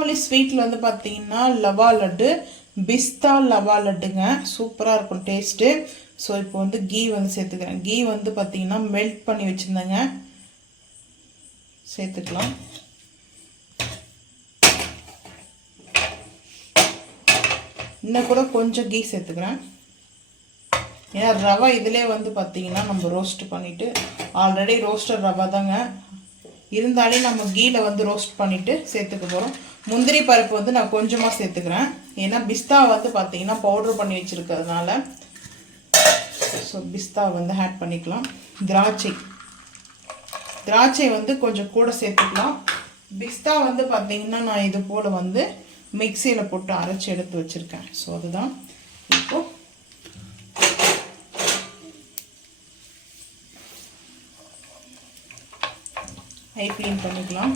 தீபாவளி ஸ்வீட்டில் வந்து பார்த்தீங்கன்னா லவா லட்டு, பிஸ்தா லவா லட்டுங்க. சூப்பராக இருக்கும் டேஸ்ட்டு. ஸோ இப்போ வந்து கீ வந்து சேர்த்துக்கிறேன். கீ வந்து பார்த்தீங்கன்னா மெல்ட் பண்ணி வச்சுருந்தேங்க, சேர்த்துக்கலாம். இன்னும் கூட கொஞ்சம் கீ சேர்த்துக்கிறேன். ஏன்னா ரவை இதிலே வந்து பார்த்தீங்கன்னா நம்ம ரோஸ்ட் பண்ணிவிட்டு, ஆல்ரெடி ரோஸ்டர் ரவை தாங்க, இருந்தாலே நம்ம கீயில் வந்து ரோஸ்ட் பண்ணிவிட்டு சேர்த்துக்க போகிறோம். முந்திரி பருப்பு வந்து நான் கொஞ்சமாக சேர்த்துக்கிறேன், ஏன்னா பிஸ்தா வந்து பார்த்தீங்கன்னா பவுட்ரு பண்ணி வச்சுருக்கிறதுனால. ஸோ பிஸ்தா வந்து ஆட் பண்ணிக்கலாம். திராட்சை வந்து கொஞ்சம் கூட சேர்த்துக்கலாம். பிஸ்தா வந்து பார்த்தீங்கன்னா நான் இது போல் வந்து மிக்சியில் போட்டு அரைச்சி எடுத்து வச்சுருக்கேன். ஸோ அதுதான் இப்போது ஹை ஃப்ளேம் பண்ணிக்கலாம்.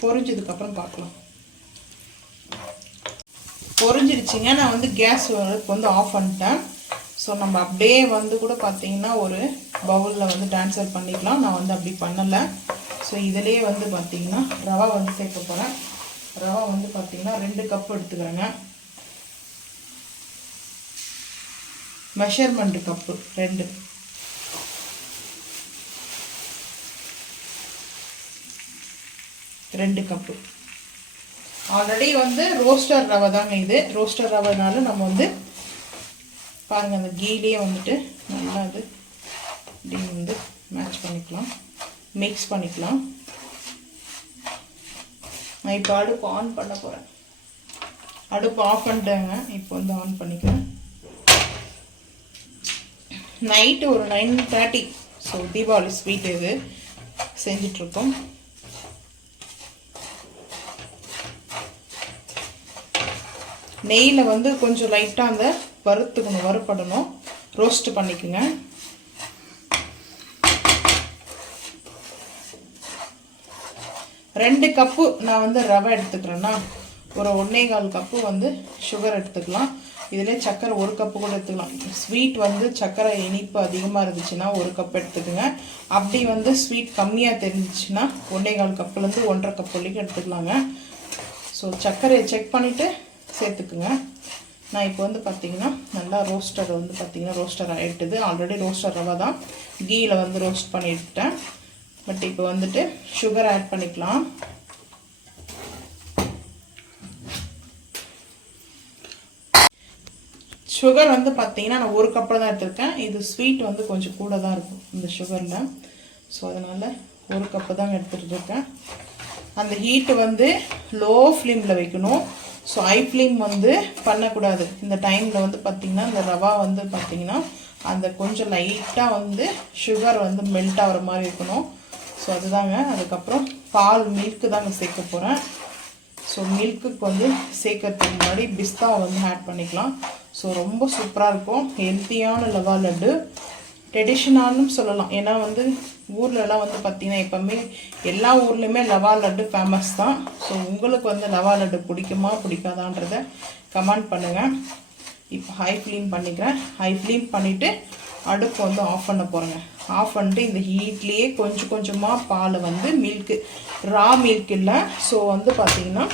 பொரிஞ்சதுக்கப்புறம் பார்க்கலாம். பொரிஞ்சிருச்சுங்க. நான் வந்து கேஸ் வந்து ஆஃப் பண்ணிட்டேன். ஸோ நம்ம அப்படியே வந்து கூட பார்த்தீங்கன்னா ஒரு பவுலில் வந்து ட்ரான்ஸ்ஃபர் பண்ணிக்கலாம். நான் வந்து அப்படி பண்ணலை. ஸோ இதிலே வந்து பார்த்தீங்கன்னா ரவை வந்து சேர்க்க போகிறேன். ரவை வந்து பார்த்தீங்கன்னா 2 கப் எடுத்துக்கிறேங்க. Measurement cup 2 cup. ஆல்ரெடி வந்து ரோஸ்டர் ரவை தாங்க இது. ரோஸ்டர் ரவைனால நம்ம வந்து பாருங்கள், அந்த கீழே வந்துட்டு நல்லா அது இப்படி வந்து மேட்ச் பண்ணிக்கலாம், மிக்ஸ் பண்ணிக்கலாம். நான் இப்போ அடுப்பு ஆன் பண்ண போகிறேன். அடுப்பு ஆஃப் பண்ணிட்டேங்க. இப்போ வந்து ஆன் பண்ணிக்கிறேன். நைட்டு ஒரு 9:30. ஸோ தீபாவளி ஸ்வீட் இது செஞ்சிட்ருக்கோம். நெய்யில் வந்து கொஞ்சம் லைட்டாக அந்த வறுப்படணும், ரோஸ்ட் பண்ணிக்கோங்க. ரெண்டு கப்பு நான் வந்து ரவை எடுத்துக்கிறேன்னா ஒரு 1.25 கப்பு வந்து சுகர் எடுத்துக்கலாம். இதில் சர்க்கரை 1 கப்பு கூட எடுத்துக்கலாம். ஸ்வீட் வந்து சர்க்கரை இனிப்பு அதிகமாக இருந்துச்சுன்னா 1 கப் எடுத்துக்கோங்க. அப்படி வந்து ஸ்வீட் கம்மியாக தெரிஞ்சிச்சுன்னா 1.25 கப்புலேருந்து 1.5 கப் வரைக்கும் எடுத்துக்கலாங்க. ஸோ சர்க்கரையை செக் பண்ணிவிட்டு சேர்த்துக்குங்க. நான் இப்போ வந்து பார்த்தீங்கன்னா நல்லா ரோஸ்டர் வந்து பார்த்தீங்கன்னா ரோஸ்டர் ஆகிட்டுது. ஆல்ரெடி ரோஸ்டர் ரவை தான், கீயில் வந்து ரோஸ்ட் பண்ணிவிட்டேன். பட் இப்போ வந்துட்டு சுகர் ஆட் பண்ணிக்கலாம். சுகர் வந்து பார்த்தீங்கன்னா நான் 1 கப்பில் தான் எடுத்திருக்கேன். இது ஸ்வீட் வந்து கொஞ்சம் கூட தான் இருக்கும் இந்த சுகரில். ஸோ அதனால் 1 கப்பு தான் எடுத்துகிட்டு இருக்கேன். அந்த ஹீட்டு வந்து லோ ஃப்ளேமில் வைக்கணும். ஸோ ஹை ஃப்ளேம் வந்து பண்ணக்கூடாது. இந்த டைமில் வந்து பார்த்திங்கன்னா இந்த ரவா வந்து பார்த்திங்கன்னா அந்த கொஞ்சம் லைட்டாக வந்து சுகர் வந்து மெல்ட் ஆகிற மாதிரி இருக்கணும். ஸோ அதுதாங்க. அதுக்கப்புறம் பால் மில்க்கு தாங்க சேர்க்க போகிறேன். ஸோ மில்க்குக்கு வந்து சேர்க்கறதுக்கு முன்னாடி பிஸ்தா வந்து ஆட் பண்ணிக்கலாம். ஸோ ரொம்ப சூப்பராக இருக்கும். ஹெல்த்தியான லவா லட்டு, ட்ரெடிஷ்னல்னு சொல்லலாம். ஏன்னா வந்து ஊர்லலாம் வந்து பார்த்திங்கன்னா எப்போவுமே எல்லா ஊர்லேயுமே லவா லட்டு ஃபேமஸ் தான். ஸோ உங்களுக்கு வந்து லவா லட்டு பிடிக்குமா பிடிக்காதான்றதை கமெண்ட் பண்ணுங்கள். இப்போ ஹை ஃப்ளேம் பண்ணிக்கிறேன். ஹை ஃப்ளேம் பண்ணிவிட்டு அடுப்பு வந்து ஆஃப் பண்ண போகிறேங்க. ஆஃப் பண்ணிட்டு இந்த ஹீட்லேயே கொஞ்சம் கொஞ்சமாக பால் வந்து மில்க்கு, ரா மில்க் இல்லை, ஸோ வந்து பார்த்திங்கன்னா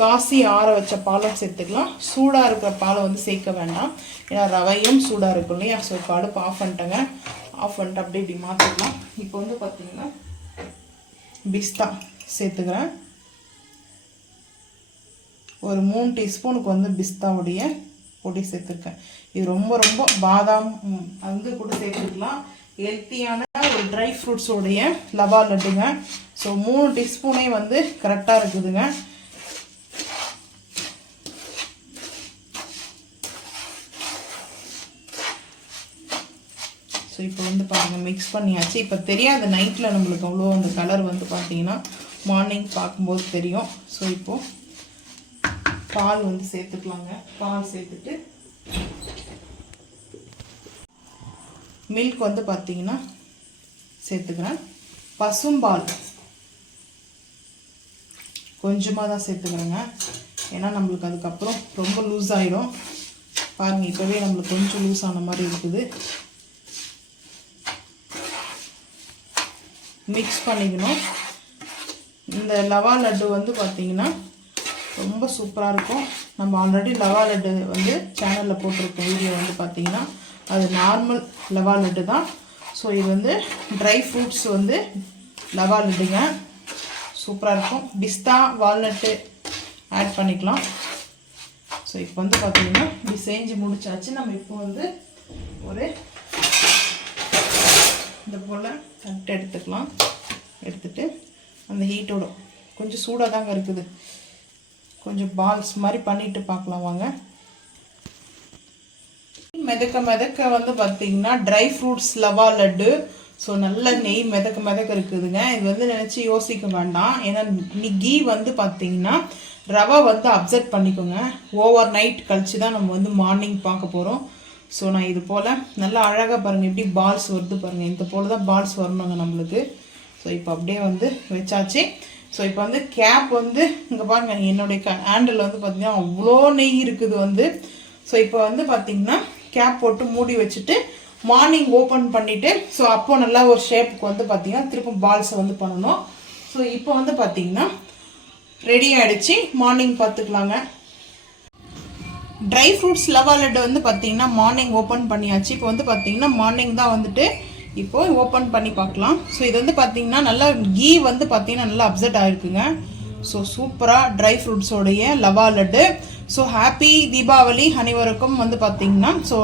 காசி ஆற வச்ச பாலும் சேர்த்துக்கலாம். சூடாக இருக்கிற பாலை வந்து சேர்க்க வேண்டாம், ஏன்னா ரவையும் சூடாக இருக்கும் இல்லையா. ஸோ இப்போ அடுப்பு ஆஃப் பண்ணிட்டேங்க. ஆஃப் பண்ணிட்டு அப்படி இப்படி மாற்றிக்கலாம். இப்போ வந்து பார்த்திங்கன்னா பிஸ்தா சேர்த்துக்கிறேன். ஒரு 3 டீஸ்பூனுக்கு வந்து பிஸ்தாவுடைய பொடி சேர்த்துருக்கேன். இது ரொம்ப ரொம்ப பாதாம் வந்து கூட சேர்த்துக்கலாம். ஹெல்த்தியான ஒரு ட்ரை ஃப்ரூட்ஸோடைய லவா லட்டுங்க. ஸோ 3 டீஸ்பூனே வந்து கரெக்டாக இருக்குதுங்க. ஸோ இப்போ வந்து பாருங்கள் மிக்ஸ் பண்ணியாச்சு. இப்போ தெரியாது நைட்டில் நம்மளுக்கு அவ்வளோ அந்த கலர் வந்து பார்த்தீங்கன்னா மார்னிங் பார்க்கும்போது தெரியும். ஸோ இப்போது பால் வந்து சேர்த்துக்கலாங்க. பால் சேர்த்துட்டு மில்க் வந்து பார்த்தீங்கன்னா சேர்த்துக்கிறேன். பசும்பால் கொஞ்சமாக தான் சேர்த்துக்கிறேங்க, ஏன்னா நம்மளுக்கு அதுக்கப்புறம் ரொம்ப லூஸ் ஆகிடும். பாருங்கள் இப்போவே நம்மளுக்கு கொஞ்சம் லூஸ் ஆன மாதிரி இருக்குது. மிக்ஸ் பண்ணிக்கணும். இந்த லவா லட்டு வந்து பார்த்திங்கன்னா ரொம்ப சூப்பராக இருக்கும். நம்ம ஆல்ரெடி லவா லட்டு வந்து சேனலில் போட்டிருக்கோம் வீடியோ வந்து பார்த்திங்கன்னா அது நார்மல் லவா லட்டு தான். ஸோ இது வந்து ட்ரை ஃப்ரூட்ஸ் வந்து லவா லட்டுங்க, சூப்பராக இருக்கும். பிஸ்தா வால்நட்டு ஆட் பண்ணிக்கலாம். ஸோ இப்போ வந்து பார்த்திங்கன்னா இப்படி செஞ்சு முடிச்சாச்சு. நம்ம இப்போ வந்து ஒரு இந்த போல் தட்டு எடுத்துக்கலாம். எடுத்துகிட்டு அந்த ஹீட்டோட கொஞ்சம் சூடாக தாங்க இருக்குது, கொஞ்சம் பால்ஸ் மாதிரி பண்ணிட்டு பார்க்கலாம் வாங்க. மிதக்க மிதக்க வந்து பார்த்திங்கன்னா ட்ரை ஃப்ரூட்ஸ் லவா லட்டு. ஸோ நல்ல நெய் மிதக்க மிதக்க இருக்குதுங்க. இது வந்து நினச்சி யோசிக்க வேண்டாம். ஏன்னா கீ வந்து பார்த்திங்கன்னா ரவை வந்து அப்சர்வ் பண்ணிக்கோங்க. ஓவர் நைட் கழிச்சு தான் நம்ம வந்து மார்னிங் பார்க்க போகிறோம். ஸோ நான் இது போல் நல்லா அழகாக பாருங்கள் எப்படி பால்ஸ் வருது பாருங்கள். இந்த போல் தான் பால்ஸ் வரணுங்க நம்மளுக்கு. ஸோ இப்போ அப்படியே வந்து வச்சாச்சு. ஸோ இப்போ வந்து கேப் வந்து இங்கே பாருங்கள் என்னுடைய ஹேண்டில் வந்து பார்த்திங்கன்னா அவ்வளோ நெய் இருக்குது வந்து. ஸோ இப்போ வந்து பார்த்திங்கன்னா கேப் போட்டு மூடி வச்சுட்டு மார்னிங் ஓப்பன் பண்ணிவிட்டு ஸோ அப்போது நல்லா ஒரு ஷேப்புக்கு வந்து பார்த்திங்கன்னா திரும்ப பால்ஸை வந்து பண்ணணும். ஸோ இப்போ வந்து பார்த்திங்கன்னா ரெடி ஆகிடுச்சு, மார்னிங் பார்த்துக்கலாங்க. ட்ரை ஃப்ரூட்ஸ் லவா லட்டு வந்து பார்த்திங்கன்னா மார்னிங் ஓப்பன் பண்ணியாச்சு. இப்போ வந்து பார்த்திங்கன்னா மார்னிங் தான் வந்துட்டு இப்போது ஓப்பன் பண்ணி பார்க்கலாம். ஸோ இது வந்து பார்த்திங்கன்னா நல்லா கீ வந்து பார்த்திங்கன்னா நல்லா அப்செட் ஆகிருக்குங்க. ஸோ சூப்பராக ட்ரை ஃப்ரூட்ஸோடைய லவா லட்டு. ஸோ ஹாப்பி தீபாவளி அனைவருக்கும் வந்து பார்த்திங்கன்னா. ஸோ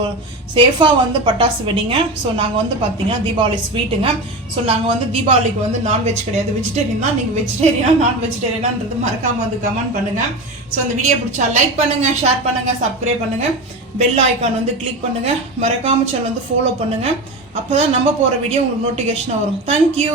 சேஃபாக வந்து பட்டாசு வெடிங்க. ஸோ நாங்கள் வந்து பார்த்திங்கன்னா தீபாவளி ஸ்வீட்டுங்க. ஸோ நாங்கள் வந்து தீபாவளிக்கு வந்து நான்வெஜ் கிடையாது, வெஜிடேரியன் தான். நீங்கள் வெஜிடேரியனா நான் வெஜிடேரியனான்றது மறக்காமல் வந்து கமெண்ட் பண்ணுங்கள். ஸோ அந்த வீடியோ பிடிச்சா லைக் பண்ணுங்கள், ஷேர் பண்ணுங்கள், சப்ஸ்கிரைப் பண்ணுங்கள், பெல் ஐக்கான் வந்து கிளிக் பண்ணுங்கள், மறக்காமல் சேனல் வந்து ஃபாலோ பண்ணுங்கள். அப்போ தான் நம்ம போகிற வீடியோ உங்களுக்கு நோட்டிஃபிகேஷனாக வரும். தேங்க்யூ.